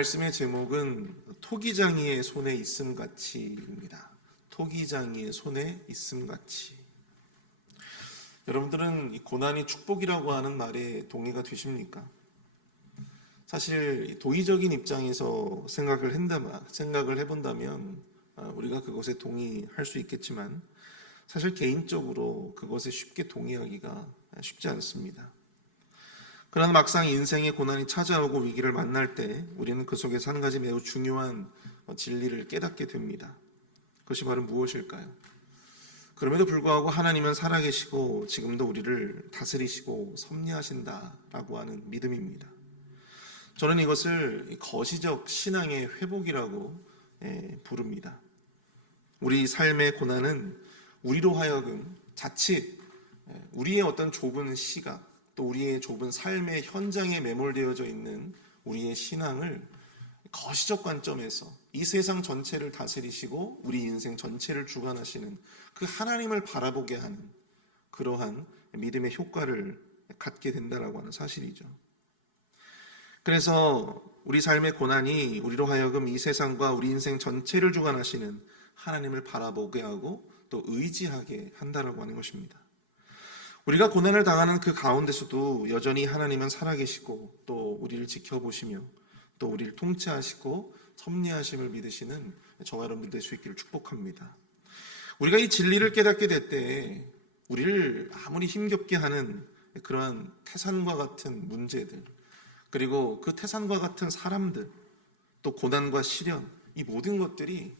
말씀의 제목은 토기장이의 손에 있음같이입니다. 토기장이의 손에 있음같이. 여러분들은 이 고난이 축복이라고 하는 말에 동의가 되십니까? 사실 도의적인 입장에서 생각을 해본다면 우리가 그것에 동의할 수 있겠지만 사실 개인적으로 그것에 쉽게 동의하기가 쉽지 않습니다. 그러나 막상 인생의 고난이 찾아오고 위기를 만날 때 우리는 그 속에서 한 가지 매우 중요한 진리를 깨닫게 됩니다. 그것이 바로 무엇일까요? 그럼에도 불구하고 하나님은 살아계시고 지금도 우리를 다스리시고 섭리하신다라고 하는 믿음입니다. 저는 이것을 거시적 신앙의 회복이라고 부릅니다. 우리 삶의 고난은 우리로 하여금 자칫 우리의 어떤 좁은 시각 또 우리의 좁은 삶의 현장에 매몰되어져 있는 우리의 신앙을 거시적 관점에서 이 세상 전체를 다스리시고 우리 인생 전체를 주관하시는 그 하나님을 바라보게 하는 그러한 믿음의 효과를 갖게 된다라고 하는 사실이죠. 그래서 우리 삶의 고난이 우리로 하여금 이 세상과 우리 인생 전체를 주관하시는 하나님을 바라보게 하고 또 의지하게 한다라고 하는 것입니다. 우리가 고난을 당하는 그 가운데서도 여전히 하나님은 살아계시고 또 우리를 지켜보시며 또 우리를 통치하시고 섭리하심을 믿으시는 저와 여러분들 될 수 있기를 축복합니다. 우리가 이 진리를 깨닫게 될 때 우리를 아무리 힘겹게 하는 그러한 태산과 같은 문제들 그리고 그 태산과 같은 사람들 또 고난과 시련 이 모든 것들이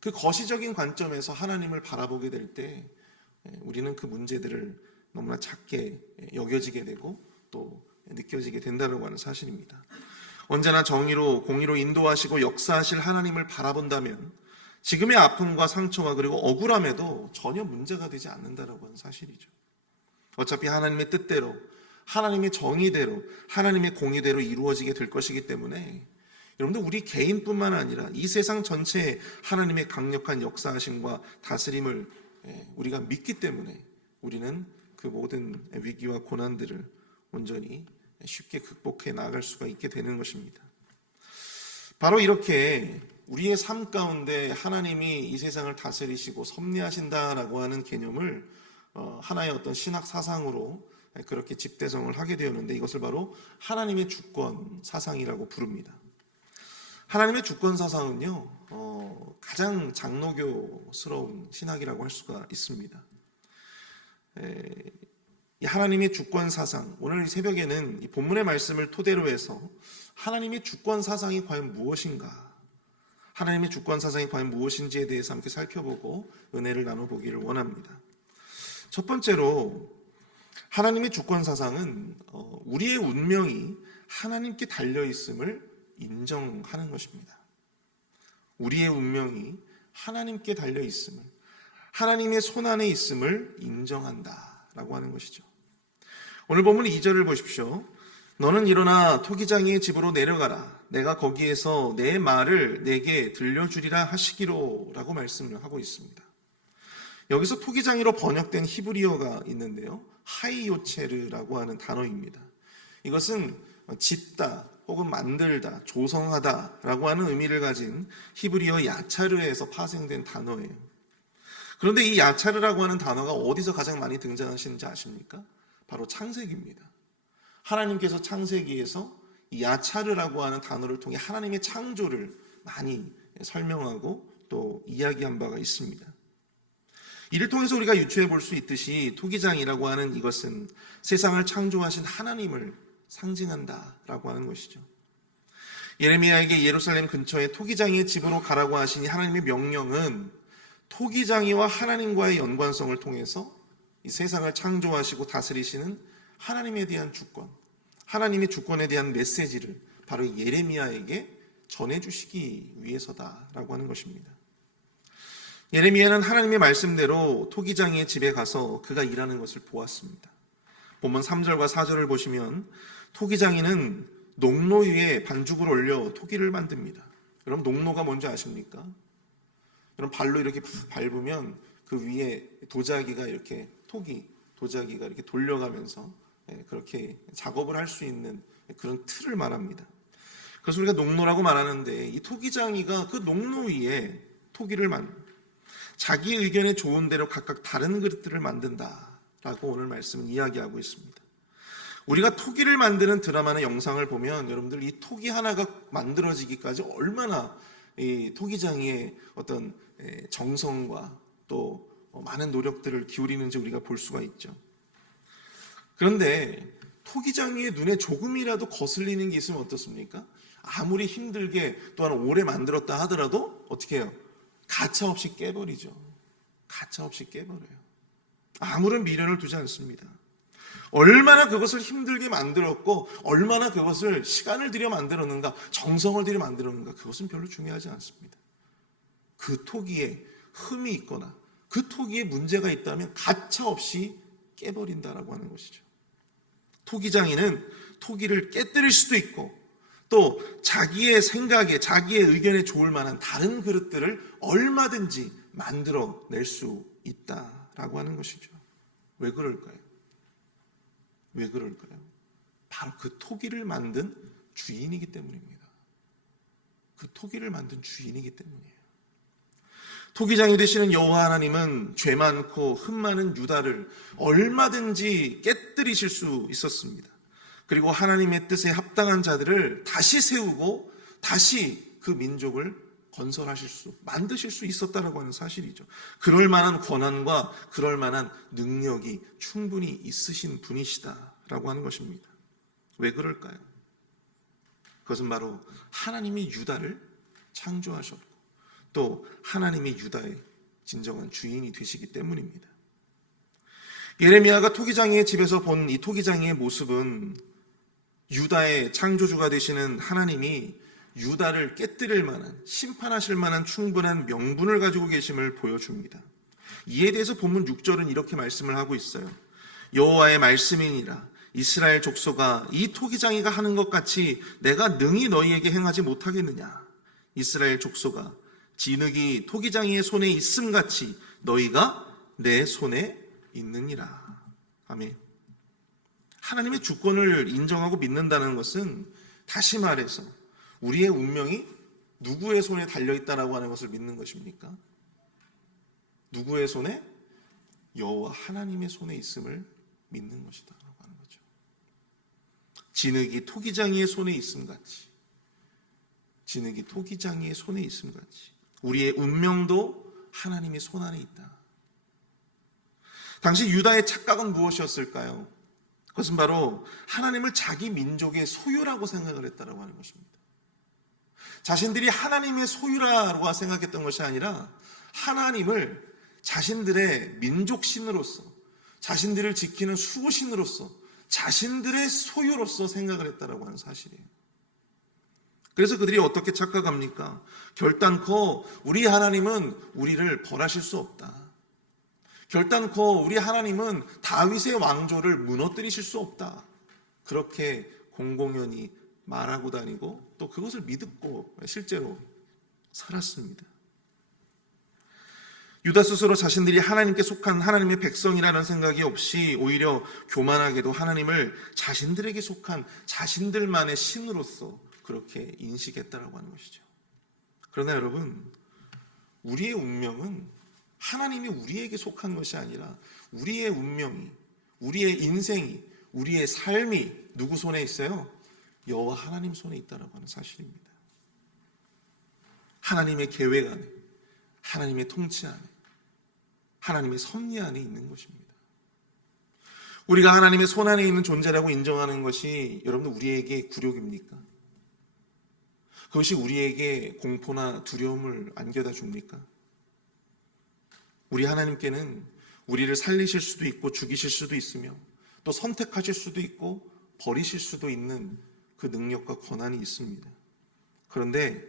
그 거시적인 관점에서 하나님을 바라보게 될 때 우리는 그 문제들을 너무나 작게 여겨지게 되고 또 느껴지게 된다고 하는 사실입니다. 언제나 정의로 공의로 인도하시고 역사하실 하나님을 바라본다면 지금의 아픔과 상처와 그리고 억울함에도 전혀 문제가 되지 않는다고 하는 사실이죠. 어차피 하나님의 뜻대로 하나님의 정의대로 하나님의 공의대로 이루어지게 될 것이기 때문에 여러분들 우리 개인뿐만 아니라 이 세상 전체에 하나님의 강력한 역사하심과 다스림을 우리가 믿기 때문에 우리는 그 모든 위기와 고난들을 온전히 쉽게 극복해 나아갈 수가 있게 되는 것입니다. 바로 이렇게 우리의 삶 가운데 하나님이 이 세상을 다스리시고 섭리하신다라고 하는 개념을 하나의 어떤 신학 사상으로 그렇게 집대성을 하게 되었는데 이것을 바로 하나님의 주권 사상이라고 부릅니다. 하나님의 주권 사상은요 가장 장로교스러운 신학이라고 할 수가 있습니다. 이 하나님의 주권 사상 오늘 새벽에는 이 본문의 말씀을 토대로 해서 하나님의 주권 사상이 과연 무엇인가 하나님의 주권 사상이 과연 무엇인지에 대해서 함께 살펴보고 은혜를 나눠보기를 원합니다. 첫 번째로 하나님의 주권 사상은 우리의 운명이 하나님께 달려있음을 인정하는 것입니다. 우리의 운명이 하나님께 달려있음을 하나님의 손안에 있음을 인정한다라고 하는 것이죠. 오늘 본문 2절을 보십시오. 너는 일어나 토기장이의 집으로 내려가라. 내가 거기에서 내 말을 내게 들려주리라 하시기로 라고 말씀을 하고 있습니다. 여기서 토기장이로 번역된 히브리어가 있는데요. 하이요체르라고 하는 단어입니다. 이것은 짓다 혹은 만들다, 조성하다라고 하는 의미를 가진 히브리어 야차르에서 파생된 단어예요. 그런데 이 야차르라고 하는 단어가 어디서 가장 많이 등장하시는지 아십니까? 바로 창세기입니다. 하나님께서 창세기에서 이 야차르라고 하는 단어를 통해 하나님의 창조를 많이 설명하고 또 이야기한 바가 있습니다. 이를 통해서 우리가 유추해 볼 수 있듯이 토기장이라고 하는 이것은 세상을 창조하신 하나님을 상징한다라고 하는 것이죠. 예레미야에게 예루살렘 근처에 토기장이의 집으로 가라고 하신 하나님의 명령은 토기장이와 하나님과의 연관성을 통해서 이 세상을 창조하시고 다스리시는 하나님에 대한 주권, 하나님의 주권에 대한 메시지를 바로 예레미야에게 전해주시기 위해서다라고 하는 것입니다. 예레미야는 하나님의 말씀대로 토기장이의 집에 가서 그가 일하는 것을 보았습니다. 본문 3절과 4절을 보시면 토기장이는 농로 위에 반죽을 올려 토기를 만듭니다. 여러분 농로가 뭔지 아십니까? 여러분 발로 이렇게 밟으면 그 위에 도자기가 이렇게 도자기가 이렇게 돌려가면서 그렇게 작업을 할 수 있는 그런 틀을 말합니다. 그래서 우리가 농노라고 말하는데 이 토기장이가 그 농노 위에 토기를 자기 의견에 좋은 대로 각각 다른 그릇들을 만든다라고 오늘 말씀은 이야기하고 있습니다. 우리가 토기를 만드는 드라마나 영상을 보면 여러분들 이 토기 하나가 만들어지기까지 얼마나 이 토기장이의 어떤 정성과 또 많은 노력들을 기울이는지 우리가 볼 수가 있죠. 그런데 토기장이의 눈에 조금이라도 거슬리는 게 있으면 어떻습니까? 아무리 힘들게 또한 오래 만들었다 하더라도 어떻게 해요? 가차없이 깨버리죠. 가차없이 깨버려요. 아무런 미련을 두지 않습니다. 얼마나 그것을 힘들게 만들었고 얼마나 그것을 시간을 들여 만들었는가, 정성을 들여 만들었는가, 그것은 별로 중요하지 않습니다. 그 토기에 흠이 있거나 그 토기에 문제가 있다면 가차없이 깨버린다라고 하는 것이죠. 토기장이는 토기를 깨뜨릴 수도 있고 또 자기의 생각에 자기의 의견에 좋을 만한 다른 그릇들을 얼마든지 만들어낼 수 있다라고 하는 것이죠. 왜 그럴까요? 왜 그럴까요? 바로 그 토기를 만든 주인이기 때문입니다. 그 토기를 만든 주인이기 때문이에요. 토기장이 되시는 여호와 하나님은 죄 많고 흠 많은 유다를 얼마든지 깨뜨리실 수 있었습니다. 그리고 하나님의 뜻에 합당한 자들을 다시 세우고 다시 그 민족을 만드실 수 있었다라고 하는 사실이죠. 그럴 만한 권한과 그럴 만한 능력이 충분히 있으신 분이시다라고 하는 것입니다. 왜 그럴까요? 그것은 바로 하나님이 유다를 창조하셨고 또 하나님이 유다의 진정한 주인이 되시기 때문입니다. 예레미야가 토기장이의 집에서 본 이 토기장이의 모습은 유다의 창조주가 되시는 하나님이 유다를 깨뜨릴 만한, 심판하실 만한 충분한 명분을 가지고 계심을 보여줍니다. 이에 대해서 본문 6절은 이렇게 말씀을 하고 있어요. 여호와의 말씀이니라 이스라엘 족속아 이 토기장이가 하는 것 같이 내가 능히 너희에게 행하지 못하겠느냐. 이스라엘 족속아 진흙이 토기장이의 손에 있음같이 너희가 내 손에 있느니라. 아멘. 하나님의 주권을 인정하고 믿는다는 것은 다시 말해서 우리의 운명이 누구의 손에 달려있다라고 하는 것을 믿는 것입니까? 누구의 손에? 여호와 하나님의 손에 있음을 믿는 것이다 라고 하는 거죠. 진흙이 토기장이의 손에 있음같이 진흙이 토기장이의 손에 있음같이 우리의 운명도 하나님의 손 안에 있다. 당시 유다의 착각은 무엇이었을까요? 그것은 바로 하나님을 자기 민족의 소유라고 생각을 했다라고 하는 것입니다. 자신들이 하나님의 소유라고 생각했던 것이 아니라 하나님을 자신들의 민족신으로서 자신들을 지키는 수호신으로서 자신들의 소유로서 생각을 했다라고 하는 사실이에요. 그래서 그들이 어떻게 착각합니까? 결단코 우리 하나님은 우리를 벌하실 수 없다. 결단코 우리 하나님은 다윗의 왕조를 무너뜨리실 수 없다. 그렇게 공공연히 말하고 다니고 또 그것을 믿고 실제로 살았습니다. 유다 스스로 자신들이 하나님께 속한 하나님의 백성이라는 생각이 없이 오히려 교만하게도 하나님을 자신들에게 속한 자신들만의 신으로서 그렇게 인식했다라고 하는 것이죠. 그러나 여러분, 우리의 운명은 하나님이 우리에게 속한 것이 아니라 우리의 운명이, 우리의 인생이, 우리의 삶이 누구 손에 있어요? 여호와 하나님 손에 있다라고 하는 사실입니다. 하나님의 계획 안에, 하나님의 통치 안에, 하나님의 섭리 안에 있는 것입니다. 우리가 하나님의 손 안에 있는 존재라고 인정하는 것이 여러분 우리에게 굴욕입니까? 그것이 우리에게 공포나 두려움을 안겨다 줍니까? 우리 하나님께는 우리를 살리실 수도 있고 죽이실 수도 있으며 또 선택하실 수도 있고 버리실 수도 있는 그 능력과 권한이 있습니다. 그런데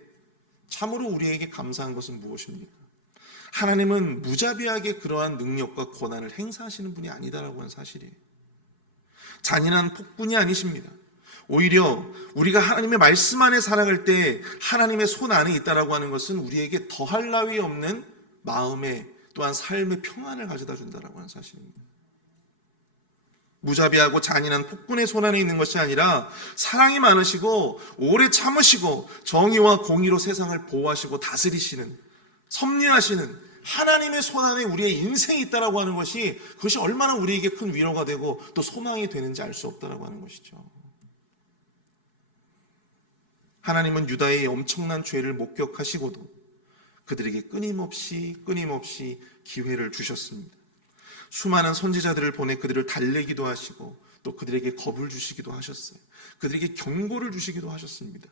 참으로 우리에게 감사한 것은 무엇입니까? 하나님은 무자비하게 그러한 능력과 권한을 행사하시는 분이 아니다라고 하는 사실이에요. 잔인한 폭군이 아니십니다. 오히려 우리가 하나님의 말씀 안에 살아갈 때 하나님의 손 안에 있다라고 하는 것은 우리에게 더할 나위 없는 마음의 또한 삶의 평안을 가져다 준다라고 하는 사실입니다. 무자비하고 잔인한 폭군의 손안에 있는 것이 아니라 사랑이 많으시고 오래 참으시고 정의와 공의로 세상을 보호하시고 다스리시는, 섭리하시는 하나님의 손안에 우리의 인생이 있다라고 하는 것이, 그것이 얼마나 우리에게 큰 위로가 되고 또 소망이 되는지 알 수 없다라고 하는 것이죠. 하나님은 유다의 엄청난 죄를 목격하시고도 그들에게 끊임없이 기회를 주셨습니다. 수많은 선지자들을 보내 그들을 달래기도 하시고 또 그들에게 겁을 주시기도 하셨어요. 그들에게 경고를 주시기도 하셨습니다.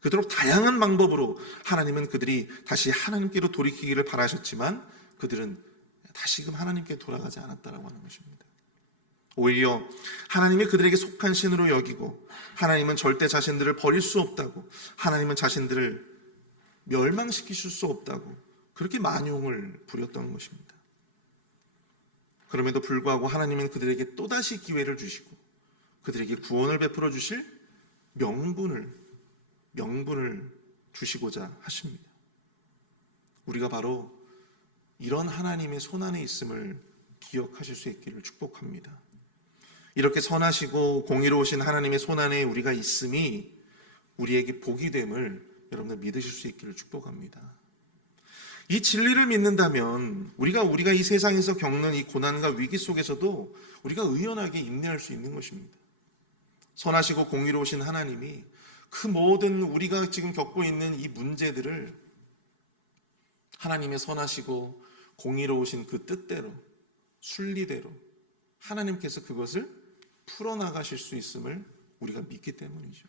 그토록 다양한 방법으로 하나님은 그들이 다시 하나님께로 돌이키기를 바라셨지만 그들은 다시금 하나님께 돌아가지 않았다라고 하는 것입니다. 오히려 하나님이 그들에게 속한 신으로 여기고 하나님은 절대 자신들을 버릴 수 없다고, 하나님은 자신들을 멸망시키실 수 없다고 그렇게 만용을 부렸던 것입니다. 그럼에도 불구하고 하나님은 그들에게 또다시 기회를 주시고 그들에게 구원을 베풀어 주실 명분을 주시고자 하십니다. 우리가 바로 이런 하나님의 손안에 있음을 기억하실 수 있기를 축복합니다. 이렇게 선하시고 공의로우신 하나님의 손안에 우리가 있음이 우리에게 복이 됨을 여러분들 믿으실 수 있기를 축복합니다. 이 진리를 믿는다면 우리가 이 세상에서 겪는 이 고난과 위기 속에서도 우리가 의연하게 인내할 수 있는 것입니다. 선하시고 공의로우신 하나님이 그 모든 우리가 지금 겪고 있는 이 문제들을 하나님의 선하시고 공의로우신 그 뜻대로, 순리대로 하나님께서 그것을 풀어나가실 수 있음을 우리가 믿기 때문이죠.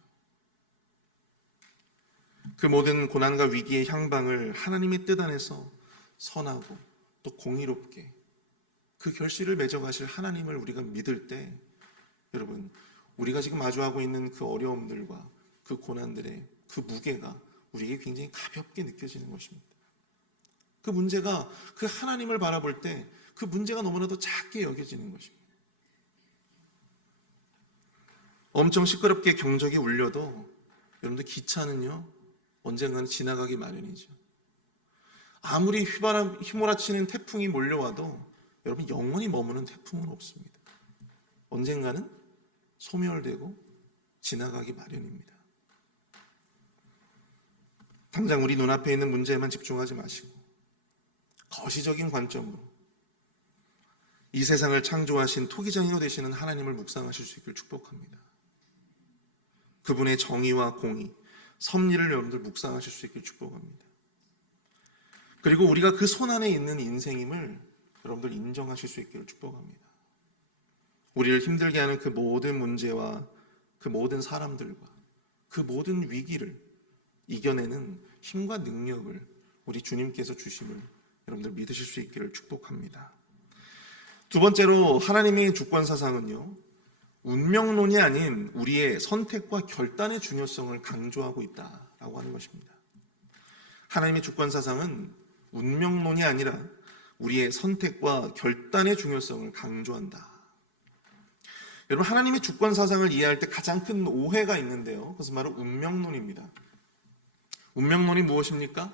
그 모든 고난과 위기의 향방을 하나님의 뜻 안에서 선하고 또 공의롭게 그 결실을 맺어가실 하나님을 우리가 믿을 때, 여러분, 우리가 지금 마주하고 있는 그 어려움들과 그 고난들의 그 무게가 우리에게 굉장히 가볍게 느껴지는 것입니다. 그 문제가, 그 하나님을 바라볼 때 그 문제가 너무나도 작게 여겨지는 것입니다. 엄청 시끄럽게 경적이 울려도 여러분들 기차는요 언젠가는 지나가기 마련이죠. 아무리 휘몰아치는 태풍이 몰려와도 여러분 영원히 머무는 태풍은 없습니다. 언젠가는 소멸되고 지나가기 마련입니다. 당장 우리 눈앞에 있는 문제에만 집중하지 마시고 거시적인 관점으로 이 세상을 창조하신 토기장이가 되시는 하나님을 묵상하실 수 있기를 축복합니다. 그분의 정의와 공의, 섭리를 여러분들 묵상하실 수 있기를 축복합니다. 그리고 우리가 그 손 안에 있는 인생임을 여러분들 인정하실 수 있기를 축복합니다. 우리를 힘들게 하는 그 모든 문제와 그 모든 사람들과 그 모든 위기를 이겨내는 힘과 능력을 우리 주님께서 주심을 여러분들 믿으실 수 있기를 축복합니다. 두 번째로 하나님의 주권 사상은요, 운명론이 아닌 우리의 선택과 결단의 중요성을 강조하고 있다라고 하는 것입니다. 하나님의 주권 사상은 운명론이 아니라 우리의 선택과 결단의 중요성을 강조한다. 여러분, 하나님의 주권 사상을 이해할 때 가장 큰 오해가 있는데요, 그것은 바로 운명론입니다. 운명론이 무엇입니까?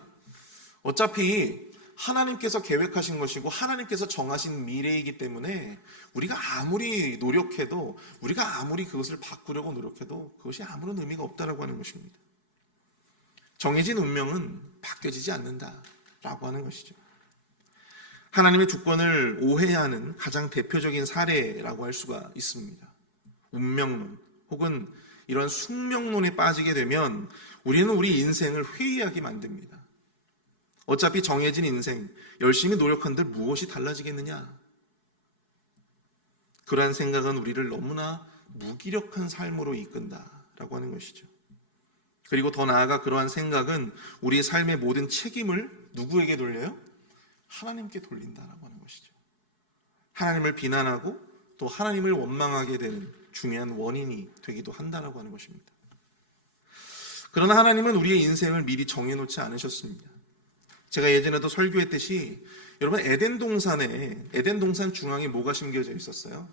어차피 하나님께서 계획하신 것이고 하나님께서 정하신 미래이기 때문에 우리가 아무리 노력해도, 우리가 아무리 그것을 바꾸려고 노력해도 그것이 아무런 의미가 없다라고 하는 것입니다. 정해진 운명은 바뀌어지지 않는다라고 하는 것이죠. 하나님의 주권을 오해하는 가장 대표적인 사례라고 할 수가 있습니다. 운명론 혹은 이런 숙명론에 빠지게 되면 우리는 우리 인생을 회의하게 만듭니다. 어차피 정해진 인생, 열심히 노력한들 무엇이 달라지겠느냐? 그러한 생각은 우리를 너무나 무기력한 삶으로 이끈다라고 하는 것이죠. 그리고 더 나아가 그러한 생각은 우리의 삶의 모든 책임을 누구에게 돌려요? 하나님께 돌린다라고 하는 것이죠. 하나님을 비난하고 또 하나님을 원망하게 되는 중요한 원인이 되기도 한다라고 하는 것입니다. 그러나 하나님은 우리의 인생을 미리 정해놓지 않으셨습니다. 제가 예전에도 설교했듯이 여러분, 에덴 동산 중앙에 뭐가 심겨져 있었어요?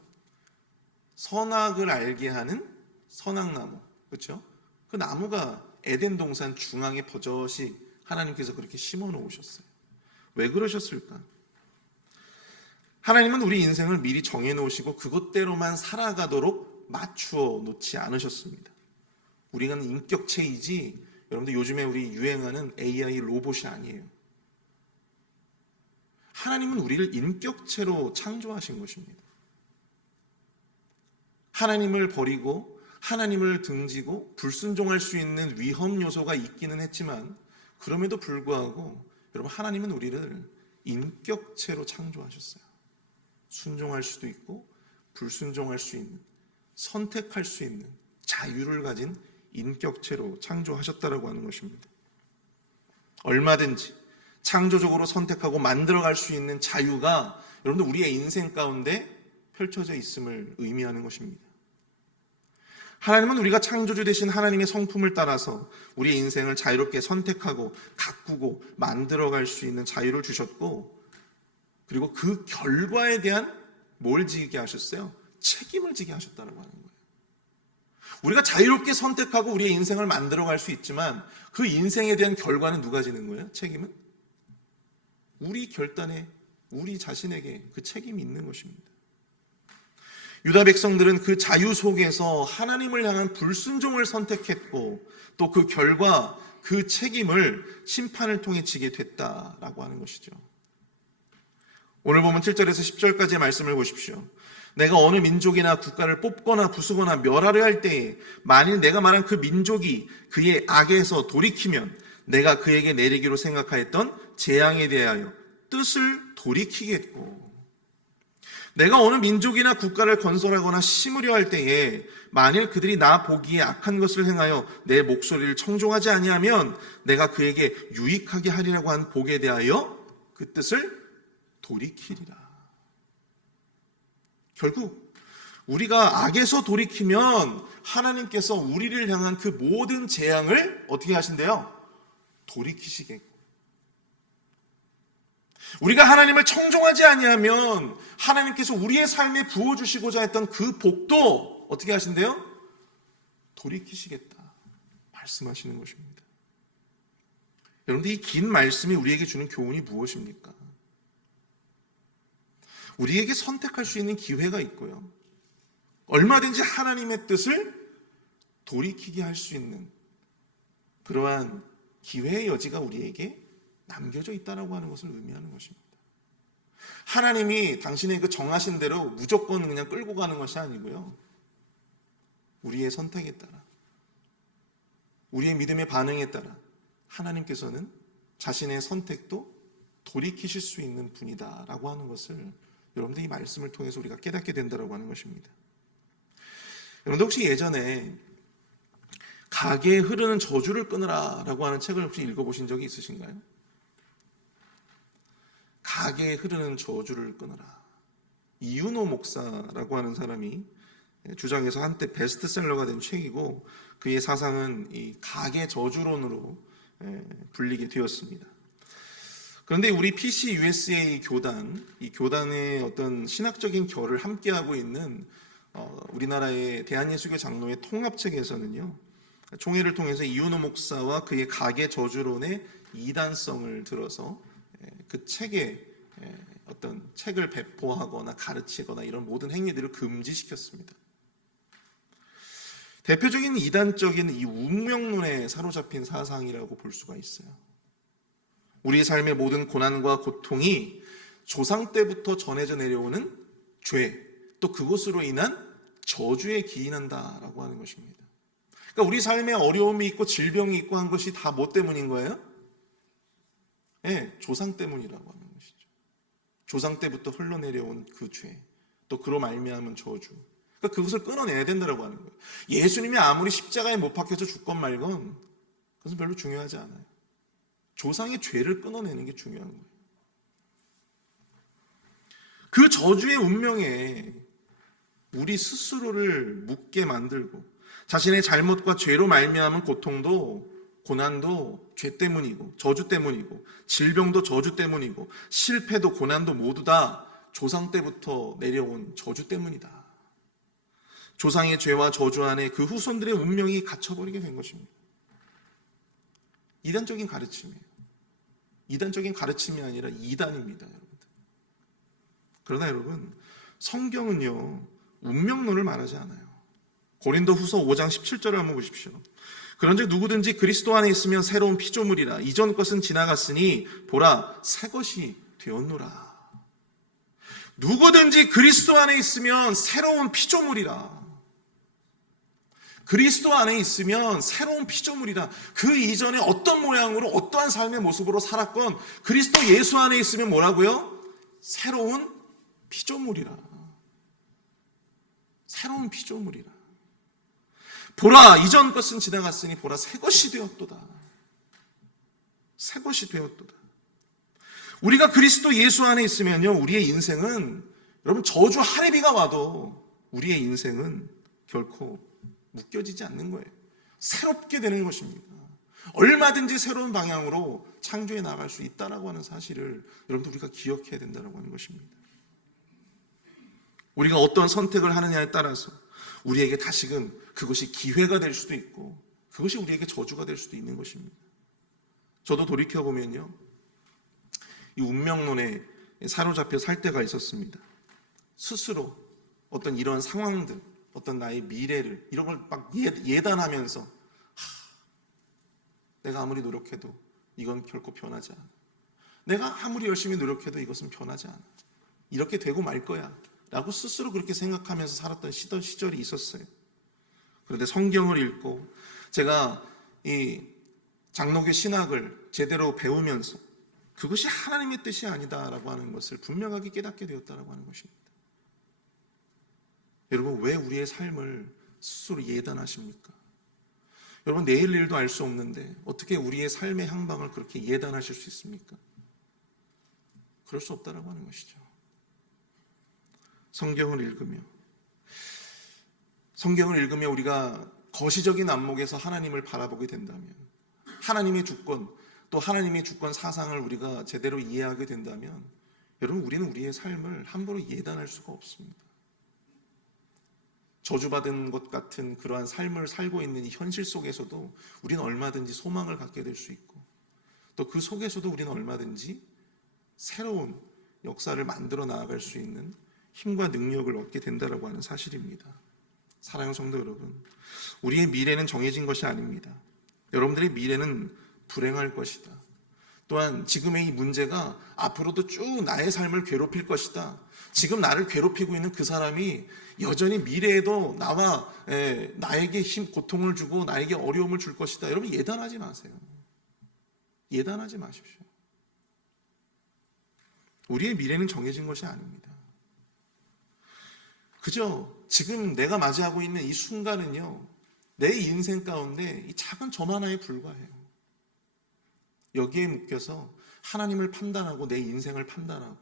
선악을 알게 하는 선악나무, 그렇죠? 그 나무가 에덴 동산 중앙에 버젓이 하나님께서 그렇게 심어 놓으셨어요. 왜 그러셨을까? 하나님은 우리 인생을 미리 정해놓으시고 그것대로만 살아가도록 맞추어 놓지 않으셨습니다. 우리는 인격체이지 여러분들 요즘에 우리 유행하는 AI 로봇이 아니에요. 하나님은 우리를 인격체로 창조하신 것입니다. 하나님을 버리고 하나님을 등지고 불순종할 수 있는 위험 요소가 있기는 했지만 그럼에도 불구하고 여러분 하나님은 우리를 인격체로 창조하셨어요. 순종할 수도 있고 불순종할 수 있는, 선택할 수 있는 자유를 가진 인격체로 창조하셨다라고 하는 것입니다. 얼마든지 창조적으로 선택하고 만들어갈 수 있는 자유가 여러분들 우리의 인생 가운데 펼쳐져 있음을 의미하는 것입니다. 하나님은 우리가 창조주 되신 하나님의 성품을 따라서 우리의 인생을 자유롭게 선택하고 가꾸고 만들어갈 수 있는 자유를 주셨고, 그리고 그 결과에 대한 뭘 지게 하셨어요? 책임을 지게 하셨다고 하는 거예요. 우리가 자유롭게 선택하고 우리의 인생을 만들어갈 수 있지만 그 인생에 대한 결과는 누가 지는 거예요? 책임은? 우리 결단에 우리 자신에게 그 책임이 있는 것입니다. 유다 백성들은 그 자유 속에서 하나님을 향한 불순종을 선택했고 또 그 결과 그 책임을 심판을 통해 지게 됐다라고 하는 것이죠. 오늘 보면 7절에서 10절까지의 말씀을 보십시오. 내가 어느 민족이나 국가를 뽑거나 부수거나 멸하려 할 때에 만일 내가 말한 그 민족이 그의 악에서 돌이키면 내가 그에게 내리기로 생각하였던 재앙에 대하여 뜻을 돌이키겠고, 내가 어느 민족이나 국가를 건설하거나 심으려 할 때에 만일 그들이 나 보기에 악한 것을 행하여 내 목소리를 청종하지 아니하면 내가 그에게 유익하게 하리라고 한 복에 대하여 그 뜻을 돌이키리라. 결국 우리가 악에서 돌이키면 하나님께서 우리를 향한 그 모든 재앙을 어떻게 하신대요? 돌이키시겠고, 우리가 하나님을 청종하지 아니하면 하나님께서 우리의 삶에 부어주시고자 했던 그 복도 어떻게 하신대요? 돌이키시겠다 말씀하시는 것입니다. 여러분들 이 긴 말씀이 우리에게 주는 교훈이 무엇입니까? 우리에게 선택할 수 있는 기회가 있고요, 얼마든지 하나님의 뜻을 돌이키게 할 수 있는 그러한 기회의 여지가 우리에게 남겨져 있다라고 하는 것을 의미하는 것입니다. 하나님이 당신의 그 정하신 대로 무조건 그냥 끌고 가는 것이 아니고요, 우리의 선택에 따라, 우리의 믿음의 반응에 따라 하나님께서는 자신의 선택도 돌이키실 수 있는 분이다라고 하는 것을 여러분들 이 말씀을 통해서 우리가 깨닫게 된다라고 하는 것입니다. 여러분들 혹시 예전에 가게에 흐르는 저주를 끊으라 라고 하는 책을 혹시 읽어보신 적이 있으신가요? 가게에 흐르는 저주를 끊어라. 이윤호 목사라고 하는 사람이 주장해서 한때 베스트셀러가 된 책이고, 그의 사상은 이 가계 저주론으로 불리게 되었습니다. 그런데 우리 PCUSA 교단, 이 교단의 어떤 신학적인 결을 함께하고 있는 우리나라의 대한예수교 장로의 통합책에서는요, 총회를 통해서 이윤호 목사와 그의 가계 저주론의 이단성을 들어서 그 책에 어떤 책을 배포하거나 가르치거나 이런 모든 행위들을 금지시켰습니다. 대표적인 이단적인 이 운명론에 사로잡힌 사상이라고 볼 수가 있어요. 우리의 삶의 모든 고난과 고통이 조상 때부터 전해져 내려오는 죄, 또 그것으로 인한 저주에 기인한다라고 하는 것입니다. 그러니까 우리 삶에 어려움이 있고 질병이 있고 한 것이 다 뭐 때문인 거예요? 조상 때문이라고 하는 것이죠. 조상 때부터 흘러내려온 그 죄, 또 그로 말미암은 저주, 그러니까 그것을 끊어내야 된다고 하는 거예요. 예수님이 아무리 십자가에 못 박혀서 죽건 말건 그것은 별로 중요하지 않아요. 조상의 죄를 끊어내는 게 중요한 거예요. 그 저주의 운명에 우리 스스로를 묻게 만들고, 자신의 잘못과 죄로 말미암은 고통도, 고난도 죄 때문이고 저주 때문이고, 질병도 저주 때문이고, 실패도 고난도 모두 다 조상 때부터 내려온 저주 때문이다. 조상의 죄와 저주 안에 그 후손들의 운명이 갇혀버리게 된 것입니다. 이단적인 가르침이에요. 이단적인 가르침이 아니라 이단입니다, 여러분들. 그러나 여러분, 성경은요, 운명론을 말하지 않아요. 고린도후서 5장 17절을 한번 보십시오. 그런즉 누구든지 그리스도 안에 있으면 새로운 피조물이라. 이전 것은 지나갔으니 보라 새 것이 되었노라. 누구든지 그리스도 안에 있으면 새로운 피조물이라. 그리스도 안에 있으면 새로운 피조물이라. 그 이전에 어떤 모양으로 어떠한 삶의 모습으로 살았건 그리스도 예수 안에 있으면 뭐라고요? 새로운 피조물이라. 새로운 피조물이라. 보라 이전 것은 지나갔으니 보라 새 것이 되었도다. 새 것이 되었도다. 우리가 그리스도 예수 안에 있으면요, 우리의 인생은, 여러분, 저주 하레비가 와도 우리의 인생은 결코 묶여지지 않는 거예요. 새롭게 되는 것입니다. 얼마든지 새로운 방향으로 창조해 나갈 수 있다라고 하는 사실을 여러분들 우리가 기억해야 된다라고 하는 것입니다. 우리가 어떤 선택을 하느냐에 따라서 우리에게 다시금 그것이 기회가 될 수도 있고 그것이 우리에게 저주가 될 수도 있는 것입니다. 저도 돌이켜보면요, 이 운명론에 사로잡혀 살 때가 있었습니다. 스스로 어떤 이러한 상황들, 어떤 나의 미래를 이런 걸 막 예단하면서 내가 아무리 노력해도 이건 결코 변하지 않아. 내가 아무리 열심히 노력해도 이것은 변하지 않아. 이렇게 되고 말 거야 라고 스스로 그렇게 생각하면서 살았던 시절이 있었어요. 그런데 성경을 읽고 제가 이 장로교 신학을 제대로 배우면서 그것이 하나님의 뜻이 아니다라고 하는 것을 분명하게 깨닫게 되었다라고 하는 것입니다. 여러분, 왜 우리의 삶을 스스로 예단하십니까? 여러분, 내일 일도 알 수 없는데 어떻게 우리의 삶의 향방을 그렇게 예단하실 수 있습니까? 그럴 수 없다라고 하는 것이죠. 성경을 읽으며 우리가 거시적인 안목에서 하나님을 바라보게 된다면, 하나님의 주권, 또 하나님의 주권 사상을 우리가 제대로 이해하게 된다면, 여러분, 우리는 우리의 삶을 함부로 예단할 수가 없습니다. 저주받은 것 같은 그러한 삶을 살고 있는 이 현실 속에서도 우리는 얼마든지 소망을 갖게 될 수 있고, 또 그 속에서도 우리는 얼마든지 새로운 역사를 만들어 나아갈 수 있는 힘과 능력을 얻게 된다라고 하는 사실입니다. 사랑하는 성도 여러분, 우리의 미래는 정해진 것이 아닙니다. 여러분들의 미래는 불행할 것이다. 또한 지금의 이 문제가 앞으로도 쭉 나의 삶을 괴롭힐 것이다. 지금 나를 괴롭히고 있는 그 사람이 여전히 미래에도 나에게 고통을 주고 나에게 어려움을 줄 것이다. 여러분, 예단하지 마세요. 예단하지 마십시오. 우리의 미래는 정해진 것이 아닙니다. 그저 지금 내가 맞이하고 있는 이 순간은요, 내 인생 가운데 이 작은 점 하나에 불과해요. 여기에 묶여서 하나님을 판단하고 내 인생을 판단하고,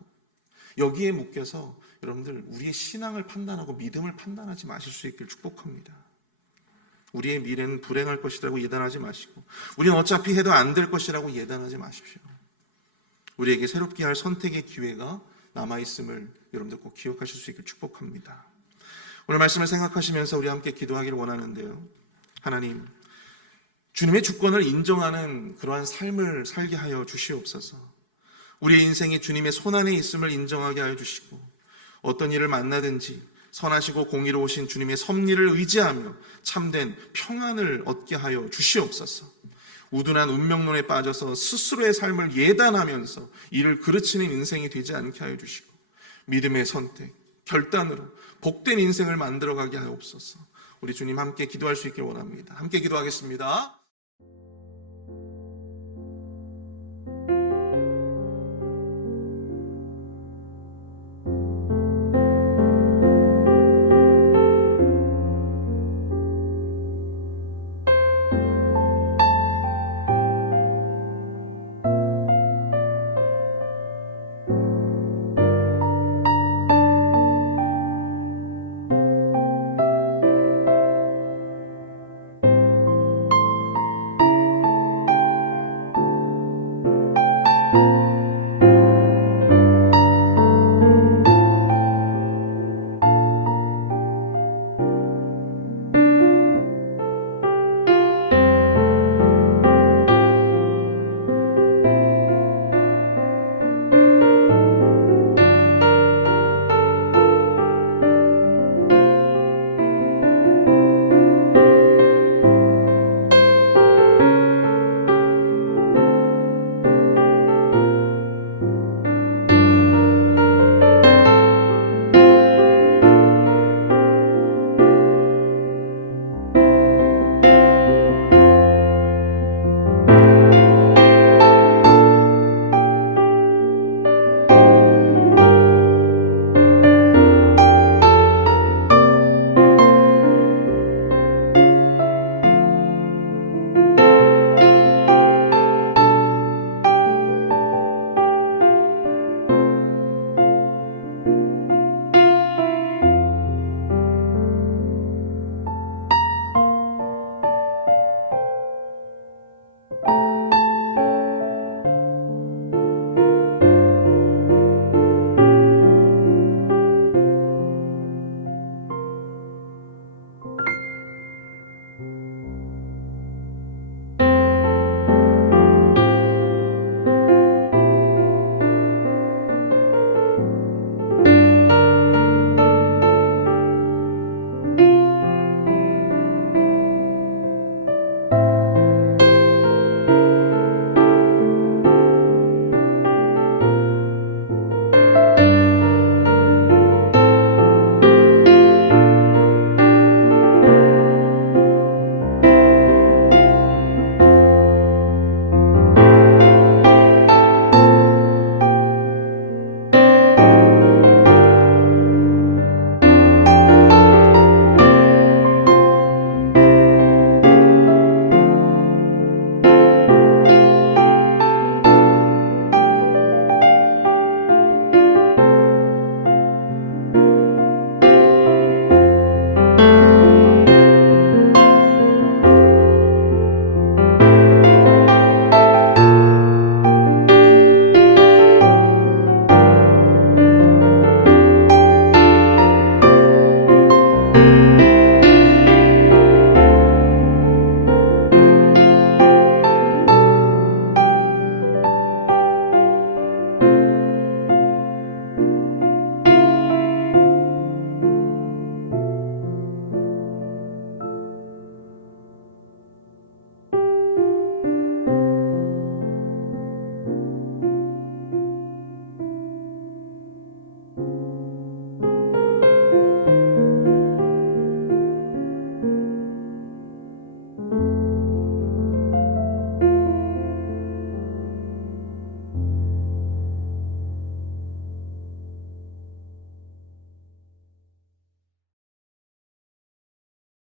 여기에 묶여서 여러분들 우리의 신앙을 판단하고 믿음을 판단하지 마실 수 있길 축복합니다. 우리의 미래는 불행할 것이라고 예단하지 마시고, 우리는 어차피 해도 안 될 것이라고 예단하지 마십시오. 우리에게 새롭게 할 선택의 기회가 남아있음을 여러분들 꼭 기억하실 수 있길 축복합니다. 오늘 말씀을 생각하시면서 우리 함께 기도하기를 원하는데요, 하나님, 주님의 주권을 인정하는 그러한 삶을 살게 하여 주시옵소서. 우리의 인생이 주님의 손안에 있음을 인정하게 하여 주시고, 어떤 일을 만나든지 선하시고 공의로우신 주님의 섭리를 의지하며 참된 평안을 얻게 하여 주시옵소서. 우둔한 운명론에 빠져서 스스로의 삶을 예단하면서 이를 그르치는 인생이 되지 않게 하여 주시고, 믿음의 선택, 결단으로 복된 인생을 만들어가게 하옵소서. 우리 주님 함께 기도할 수 있길 원합니다. 함께 기도하겠습니다.